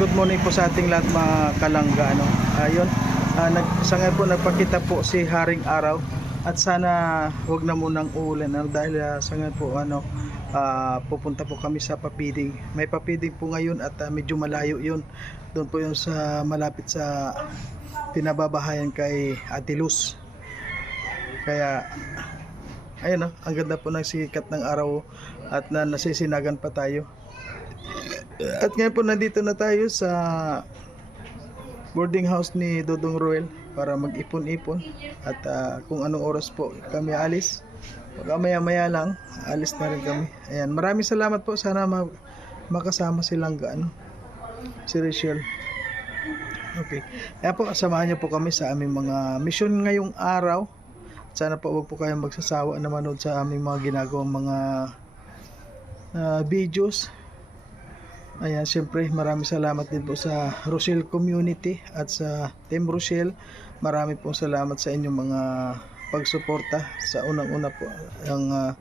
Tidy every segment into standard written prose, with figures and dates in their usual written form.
good morning po sa ating lahat mga kalangga. Ayun, sa ngayon po nagpakita po si Haring Araw at sana wag na munang uulan dahil sa ngayon po pupunta po kami sa papiding. May papiding po ngayon at medyo malayo yun. Doon po yung sa malapit sa pinababahayan kay Ate Luz. Kaya ayun, ang ganda po ng sikat ng araw at nasisinagan pa tayo. At ngayon po nandito na tayo sa boarding house ni Dodong Roel para mag-ipon-ipon at kung anong oras po kami alis. Maya-maya lang alis na rin kami. Ayan, maraming salamat po, sana makasama silang si Rachel. Okay, kaya po samahan niyo po kami sa aming mga mission ngayong araw. Sana po wag po kayong magsasawa na manood sa aming mga ginagawang mga videos. Ayan, siyempre maraming salamat din po sa Rochelle Community at sa Team Rochelle. Marami pong salamat sa inyong mga pagsuporta. Sa unang-una po ang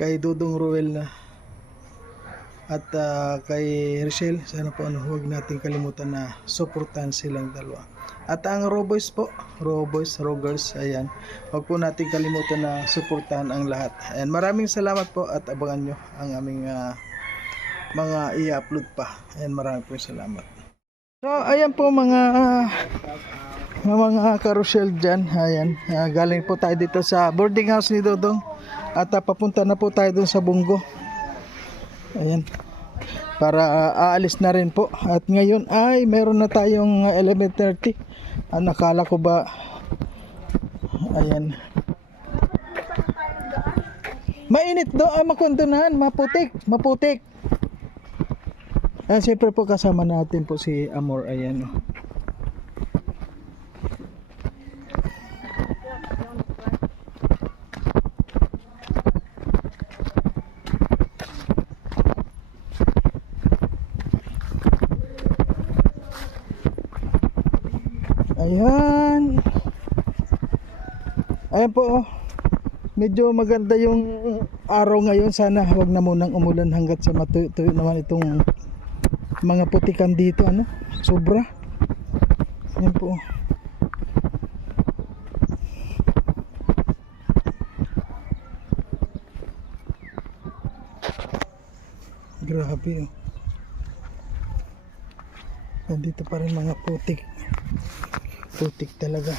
kay Dodong Roel at kay Rochelle. Sana po huwag natin kalimutan na suportahan silang dalawa. At ang Roboys po, Rogers, ayan, huwag po natin kalimutan na suportahan ang lahat. Ayan, maraming salamat po at abangan nyo ang aming mga i-upload pa. Ayan, maraming po salamat. So ayan po mga karosyel dyan. Ayan, galing po tayo dito sa boarding house ni Dodong at papunta na po tayo dun sa Bungo. Ayan, para aalis na rin po. At ngayon ay meron na tayong 11:30. Nakala ko ba, ayan, mainit do, makundunan, maputik. Siyempre po kasama natin po si Amor. Ayan. Ayan. Ayan po. Medyo maganda yung araw ngayon. Sana wag na munang umulan hanggat sa matuyo naman itong mga putikan dito, sobra. Yan po. Grabe, nandito pa rin mga putik talaga.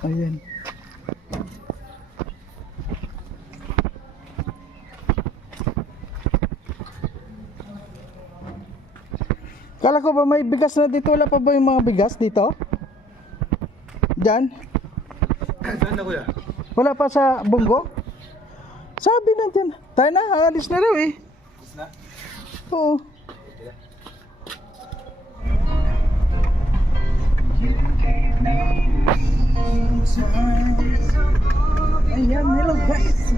Ayan. Kala ko ba may bigas na dito? Wala pa ba yung mga bigas dito? Diyan? Saan na kuya? Wala pa sa Bungo? Sabi na dyan. Tayo na, alis na raw eh. Alis na? Oo. Ayan, hello guys.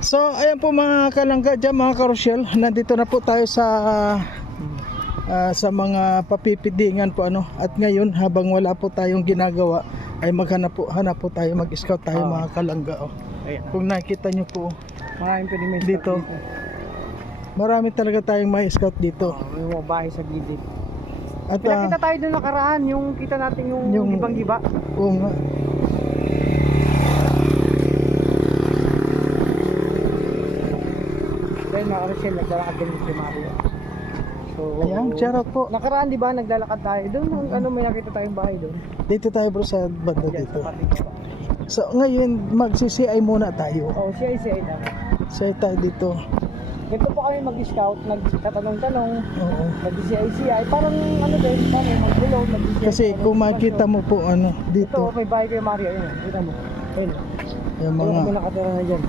So ayan po mga kalangga dyan, mga karosyel, nandito na po tayo sa mga papipidingan po at ngayon habang wala po tayong ginagawa ay hanap po tayo, mag-scout tayo mga kalangga. Ayan. Kung nakita nyo po dito, marami talaga tayong may scout dito. May mga bahay sa gilid. At Pinakita tayo doon nakaraan, yung kita natin yung gibang-giba. Oo nga. Dahil mga Rochelle, naglalakad din si Mario. So, Ayan, shout out po. nakaraan di ba naglalakad tayo doon? May nakita tayong bahay doon. Dito tayo bro sa banda Yan, dito. sa pating baba. So ngayon magsi-CI muna tayo. Oh, siya na. CI tayo dito. Ganito po kami mag-scout, nagtatanong-tanong, Oo. nag-CICI, parang ano din, parang magbulo, nag-CICI. Kasi kung makikita mo po ano Ito, dito, may bahay kayo Mario, yun, kita mo. Ayun, yung mga mga nakatira na dyan.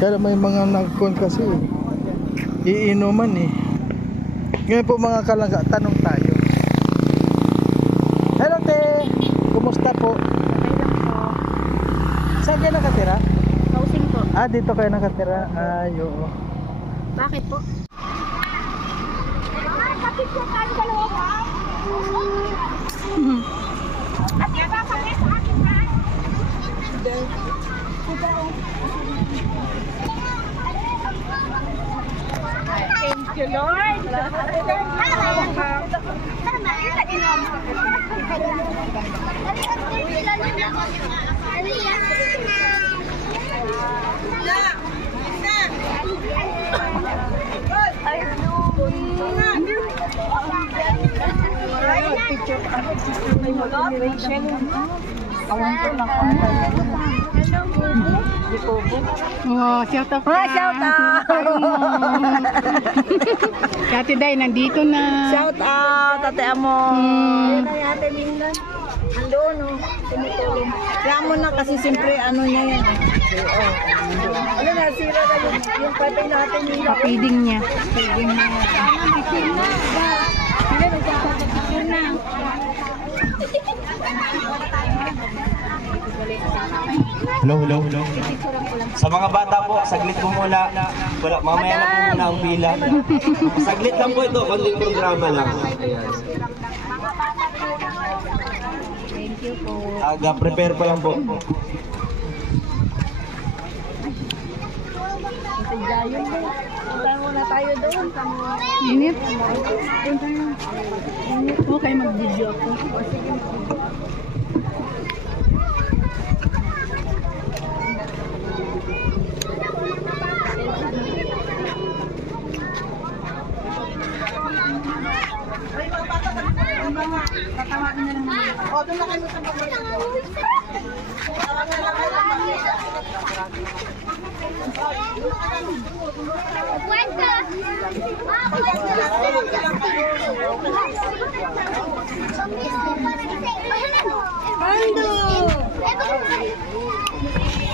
pero may mga nagkon kasi iinuman eh. Ngayon po mga kalangga, tanong tayo. Hello te, kumusta po? Saan kayo nakatira? Housing po. Ah, dito kayo nakatira. Ay, oo. Bakit po? Kapit po tayo sa loob, ha? At nakakapit sa akin, ha? Thank you, Lord. Oh, shout out ka. Shout out. Kati Day, nandito na. Shout out, Ate Amo. Ayun na Ate Mindan. Andun, no? Tumutulong. Kaya mo na kasi siyempre ano niya yan. Ano na, sira na yung patay natin yung Papiding niya. feeding na yan. Hello, hello, hello. Sa mga bata po, saglit po muna. Wala, mamaya na po muna ang pila. Saglit lang po ito, konting programa lang. Ayan. Aga, prepare pa lang po. Punta muna tayo doon. Init. Init po kayo mag-video ako.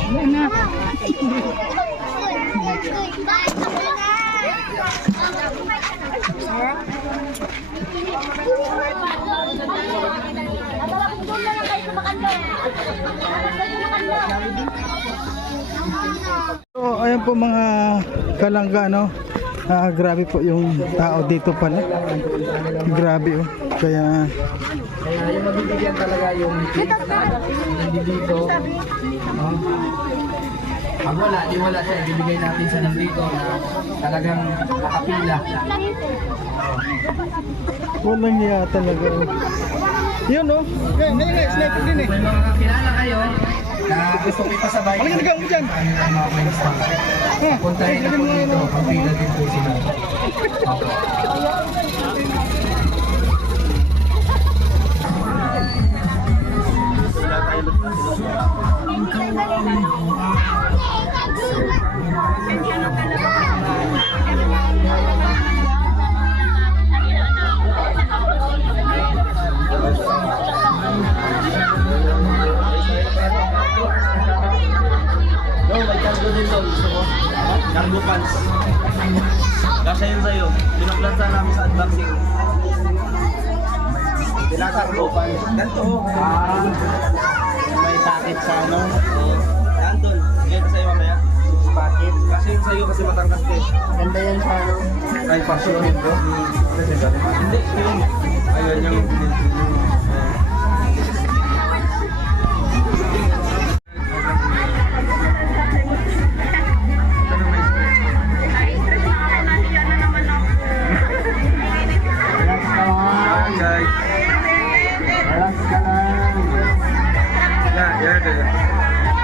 Yan na. So, ayan po mga kalangga, no? Grabe po yung tao dito pala. Grabe oh. Kaya Kaya yung mabibigyan talaga yung hindi dito. Pag wala, di wala siya. Ibibigay natin sa nandito na talagang nakapila. walang niya talaga. Yun oh. May mga kakilala kayo na gusto ko ipasabay. Ano yung mo dyan? Ang mga Wednesday. Puntahin na po dito. Pagpila din po sila. Yo, may cargo din to. Gusto mo? Cargo pants. Kasha yun sa'yo. Pinaplat sa namin sa unboxing. Cargo pants. Ganito. May packet sa ano. Nandun. Ganito sa'yo mamaya. Packet. Kasi yun sa'yo kasi matangkas ka eh. Ganda yan sa ano. Ay, passion dito. Hindi. Yun. Ayun yung... guys. Relax ka lang.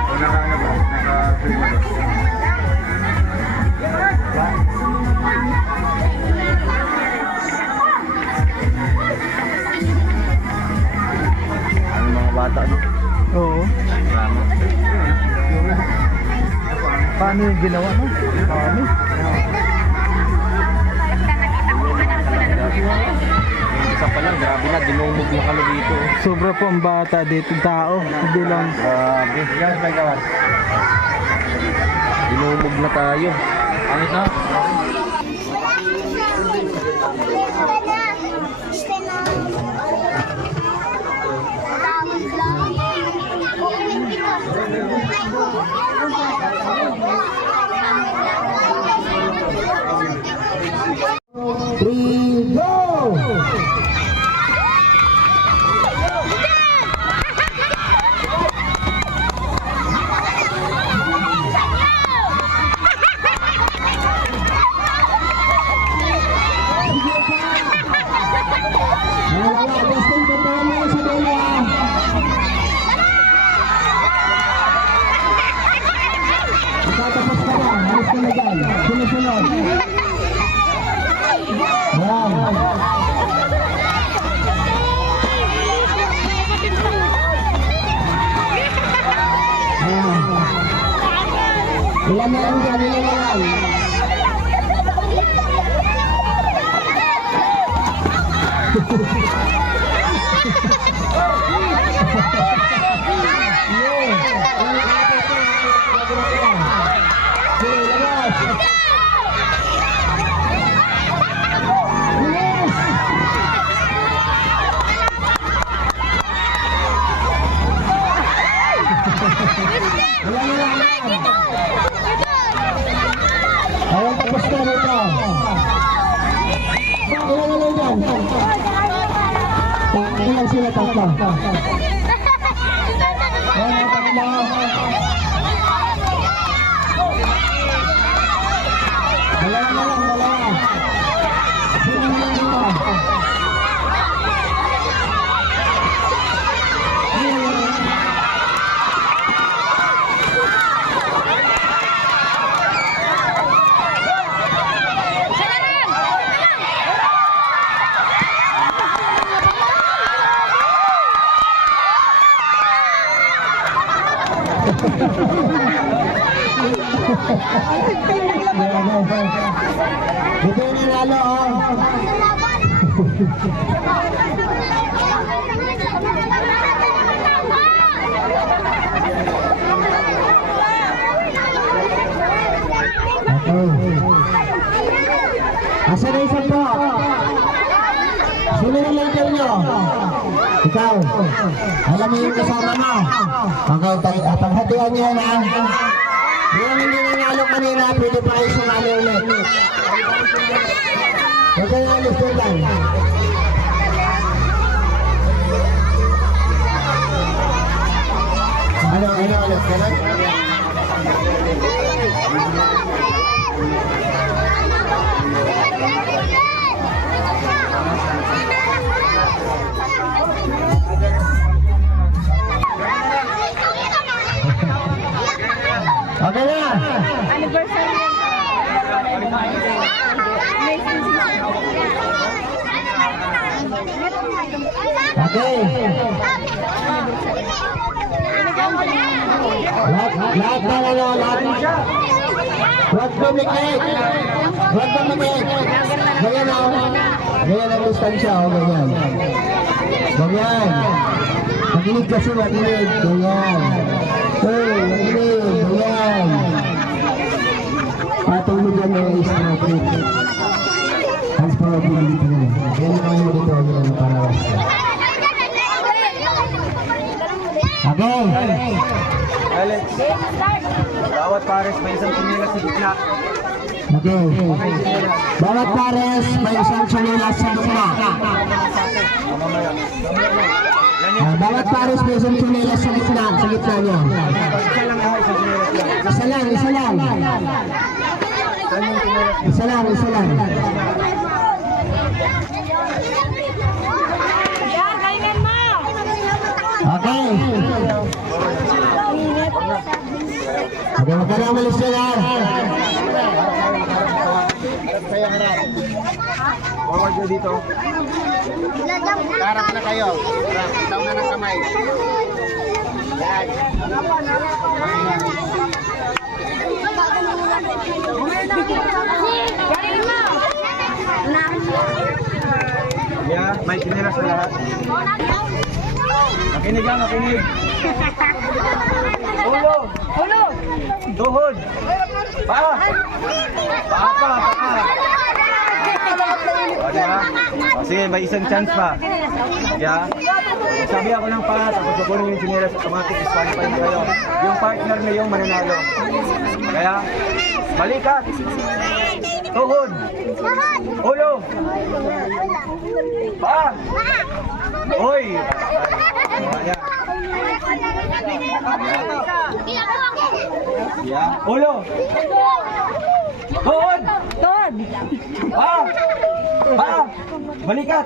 O naka-ano ba? Naka-film ba? dami yung ginawa, no? Dami. Isa pa lang, grabe na, dinumog na kami dito. Sobra po ang bata dito, tao. Hindi lang. Grabe. Dinumog na tayo. Pangit na. Ilan na lang dyan, ilan na lang. Ayan, tapos na rito. Ilan na lang dyan. Ilan sila tatlo. Ayan, tatlo. Dalawa na lang, dalawa. Sino na lang dito? Ito yung nanalo, Asa na isa po? Sino yung leader nyo? Ikaw. Alam mo yung kasama mo? Okay, paghatian nyo na. Yung hindi nanalo kanina, pwede pa kayo sumali ulit. Huwag kayo alis doon lang. Ano ulit? Ganun? Okay na! Anniversary. Okay! Lahat na lang, lahat. Huwag dumikit! Huwag dumikit! Ganyan o. Ganyan ang distansya o, ganyan. Ganyan. Makinig kasi, makinig. Ganyan. Makinig. Ganyan. Patulugan mo yung isang makinig. Hands for ability pa rin. Ganyan ang yung dito. Ganyan ang parawas. Okay. Alex, bawat pares may isang tumira sa gitna. Okay. Bawat pares may isang tsinelas sa gitna. Bawat pares may isang tsinelas sa gitna. Sa gitna niyo. Isa lang, isa lang. Isa lang, isa lang. Yan, galingan mo. Okay. Okay, huwag ka na umalis na yan. Forward nyo dito. Harap na kayo. Itaw na ng kamay. Yan. Yeah, may kinira sa lahat. Makinig lang, makinig. Ulo. Tuhod. Paa. Paa. O, diba? O, sige, may isang chance pa. Yeah. Sabi ako ng paa, tapos kukunin yung chinelas, automatic disqualify na kayo. Yung partner na yung mananalo. Kaya, balikat. Tuhod. Ulo. Paa. Hoy. Ayan. Yeah. Ulo. Tuhod. Balikat.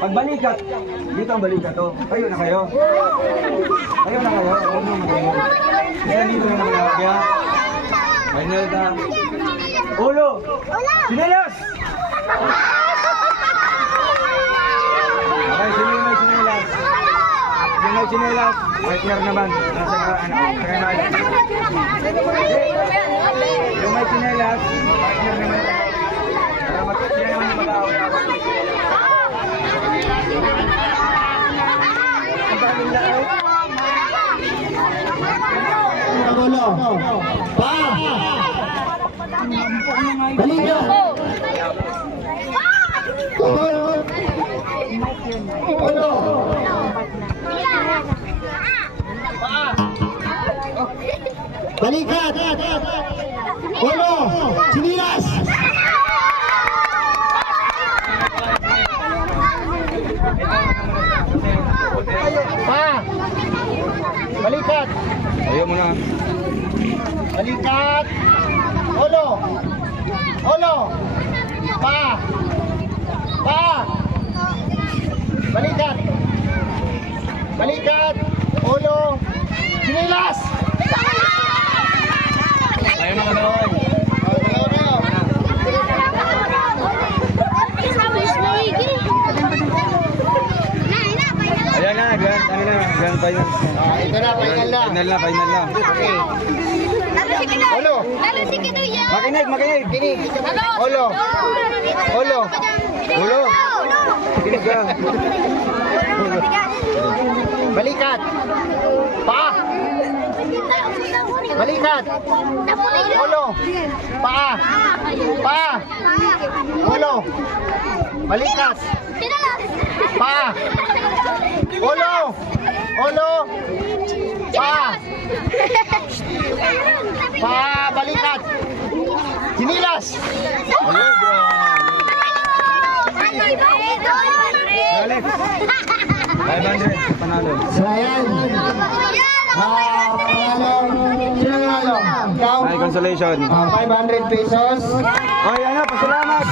Pag balikat, dito ang balikat to. Kayo na kayo. Huwag na magayon. Kaya dito na naman ako. Kaya, final na. Ulo. Sinelas. Okay, sino yung may sinelas? Yung may sinelas, partner naman. Nasa kanal. Yung may sinelas, partner naman. Para sila naman yung mag-aaway. Ulo. Pa. Balikat. Tuhod. Ulo. Balikat. Ulo. Sinilas. Pa. Balikat. Ayaw mo na. Balikat. Ulo. Pa. Balikat. Ulo. Sinilas. Ayaw mo na doon. Ayan na, grand final. Ito na, final na. Final na. Ulo. Makinig. Ulo. Makinig ka. Balikat. Pa. Balikat. Ulo. Pa. Ulo. Balikat. Pa. Ulo. Pa. Balikat. Sinilas. Alex. 500 panalo. So ayan. Panalo. Ikaw. Ay, consolation. 500 pesos. Oy, pasalamat.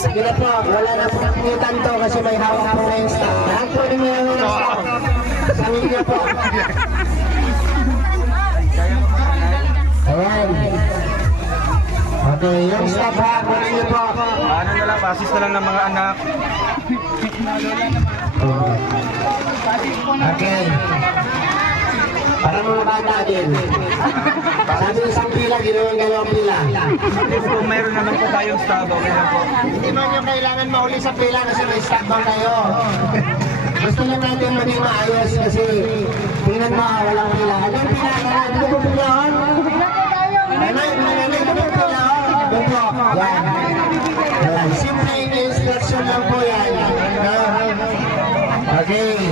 Sige na po, wala na po kapitan to kasi may hawak po na yung stock. Lahat po ninyo yung stock. Sabi niyo po. Ayan. Okay, yung stock ha, kunin niyo po. Ano na lang, basis na lang ng mga anak. Okay. Para mga bata din. Sabi isang pila, ginawang pila. If kung mayroon naman po tayong stock, okay lang po. Hindi man yung kailangan mauli sa pila kasi may stock bang kayo. Gusto lang natin maging maayos kasi tingnan mo, walang pila. Anong pila? Ano po pila? Ano po pila? Yan. Simple instruction lang po yan. Okay.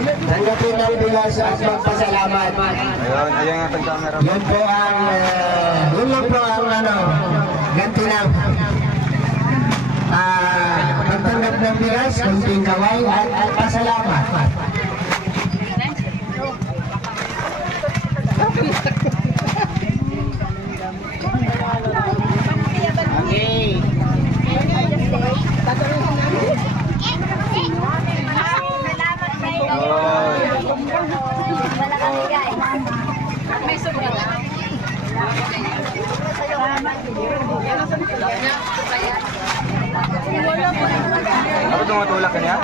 Tanggapin ng bilas at magpasalamat. Ayun nga ang camera. Yun po ang, yun lang po ang ganti ng pagtanggap ng bilas, kunting kaway at pasalamat. Okay. Ako tumatulak ka niya?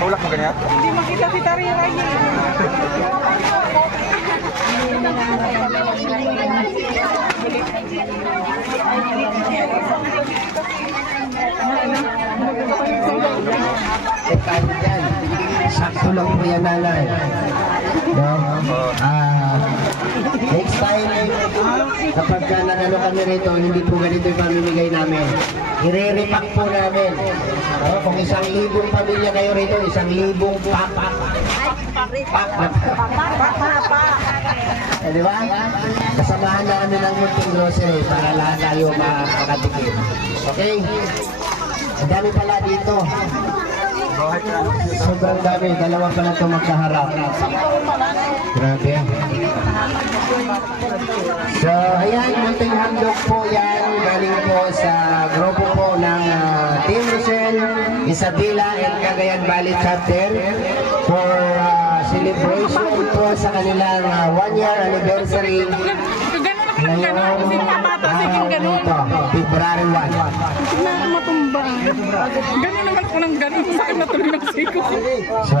Tulak mo ka niya? Hindi makita si Tari Ray. sekado dyan. Sakto lang po yan, nanay. No? Next time, kapag nagano kami rito, hindi po ganito yung pamimigay namin. I-re-repack po namin. No? Kung 1,000 pamilya kayo rito, 1,000 papak. Di ba? Kasamahan namin ng Munting Grocery para lahat tayo makatikim. Okay? Ang dami pala dito. Sobrang dami. Dalawa pala ito magkaharap. Grabe. So, ayan. Munting handog po yan. Galing po sa grupo po ng Team Rochelle, Isabela and Cagayan Valley Chapter for celebration po sa kanilang 1-year anniversary ngayong araw nito, February 1. Matumba. Ganun naman ko ng ganun. Sa akin natuloy ng siko. So,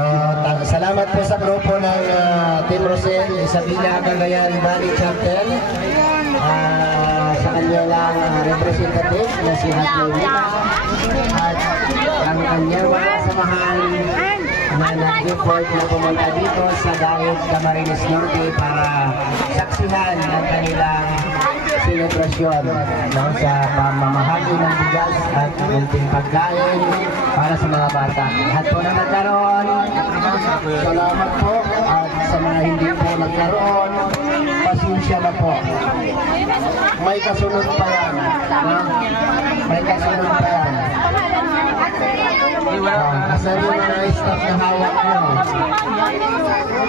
salamat po sa grupo ng Team Rochelle, Isabela, Cagayan Valley Chapter sa kanilang representative na si Hatlina at ang kanyang mga samahan na nag-report na pumunta dito sa Daig Camarines Norte para saksihan ang kanilang selebrasyon, no, sa pamamahagi ng bigas at munting pagkain para sa mga bata. Lahat po na nagkaroon, salamat po, at sa mga hindi po nagkaroon, pasensya na po. May kasunod pa yan. No? May kasunod pa yan. Asan yung mga staff na hawak nyo?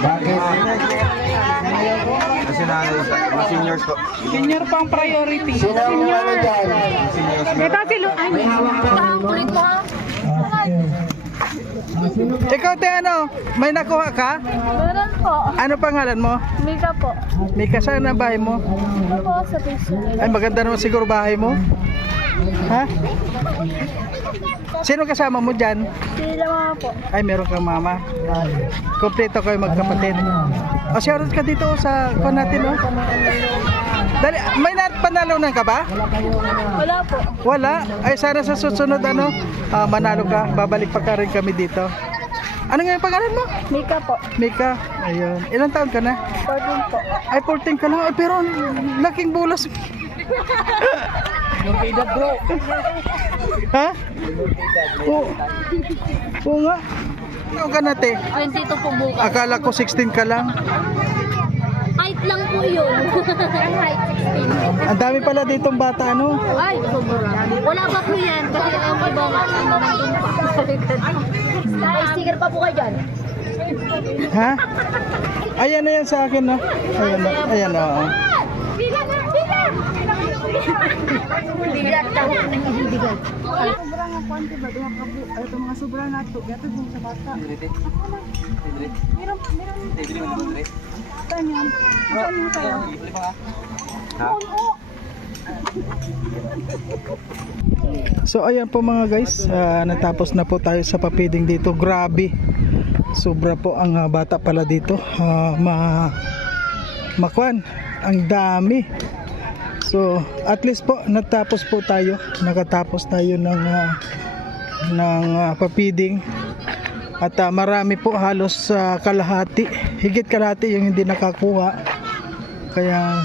Bakit? Kasi na, mga seniors po. Senior pang priority. Sino ang ano dyan? Ito si Lu. Ay, May hawak po. Kulit mo ha. Ikaw te ano, may nakuha ka? Meron po. Ano pangalan mo? Mika po. Mika, saan ang bahay mo? Ano po sa Facebook? Ay, maganda naman siguro bahay mo. Ha? Sino kasama mo dyan? Sila mga po. Ay, meron kang mama. Kompleto kayo magkapatid. O, shoutout ka dito sa kung natin, no? Dali, may panalunan ka ba? Wala po. Wala. Ay, sana sa susunod, ano, manalo ka. Babalik pa ka rin kami dito. Ano nga yung pangalan mo? Mika po. Mika. Ayun. Ilang taon ka na? 14 po. Ay, 14 ka lang. Ay, pero laking bulas. Ha? Oo. Oo nga. Ano ka nate? 22 po bukas. Akala ko 16 ka lang. Height lang po yun. Ang height 16. Ang dami pala ditong bata, ano? Ay, sobra. Wala pa po yan. Kasi ang ibang nandun pa. May sticker pa po kayo dyan. Ha? Ayan na yan sa akin, no? Ayan na. Ayan na, oo. Bilang! Bilang! Bilang lang ang nangyibigay. Sobrang ang konti ba? Duha ka po. Ito mga sobrang nato. Gato dun sa bata. Meron. Tanyan. Saan mo kayo? So ayan po mga guys, natapos na po tayo sa papiding dito. Grabe, sobra po ang bata pala dito. Makwan, ang dami. So at least po natapos po tayo, nakatapos tayo ng papiding. At marami po, halos kalahati, higit kalahati yung hindi nakakuha. Kaya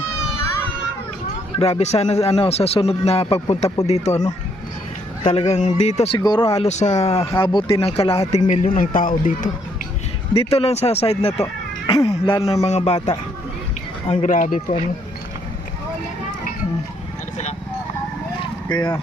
grabe, sana sa sunod na pagpunta po dito, talagang dito siguro halos abutin ng kalahating milyon ang tao dito lang sa side na to. Lalo ng mga bata, ang grabe po, kaya